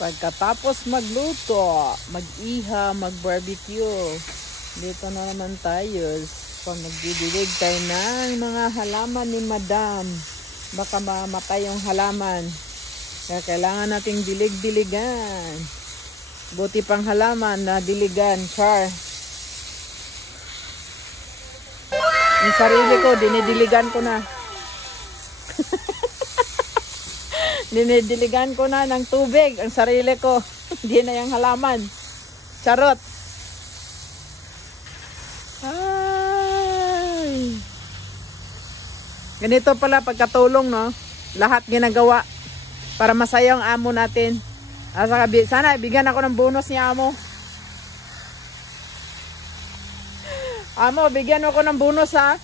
Pagkatapos magluto, mag-iha, mag-barbecue, dito na naman tayo. Pag magdidilig tayo ng mga halaman ni Madam, baka mamatay yung halaman. Kaya kailangan nating dilig-diligan. Buti pang halaman na diligan, char. Yung sarili ko, dinidiligan ko na. Dinidiligan ko na ng tubig ang sarili ko. Hindi na yung halaman. Charot. Ay. Ganito pala pagkatulong, no? Lahat ginagawa para masaya ang amo natin. Sana bigyan ako ng bonus ni amo. Amo, bigyan ako ng bonus ha.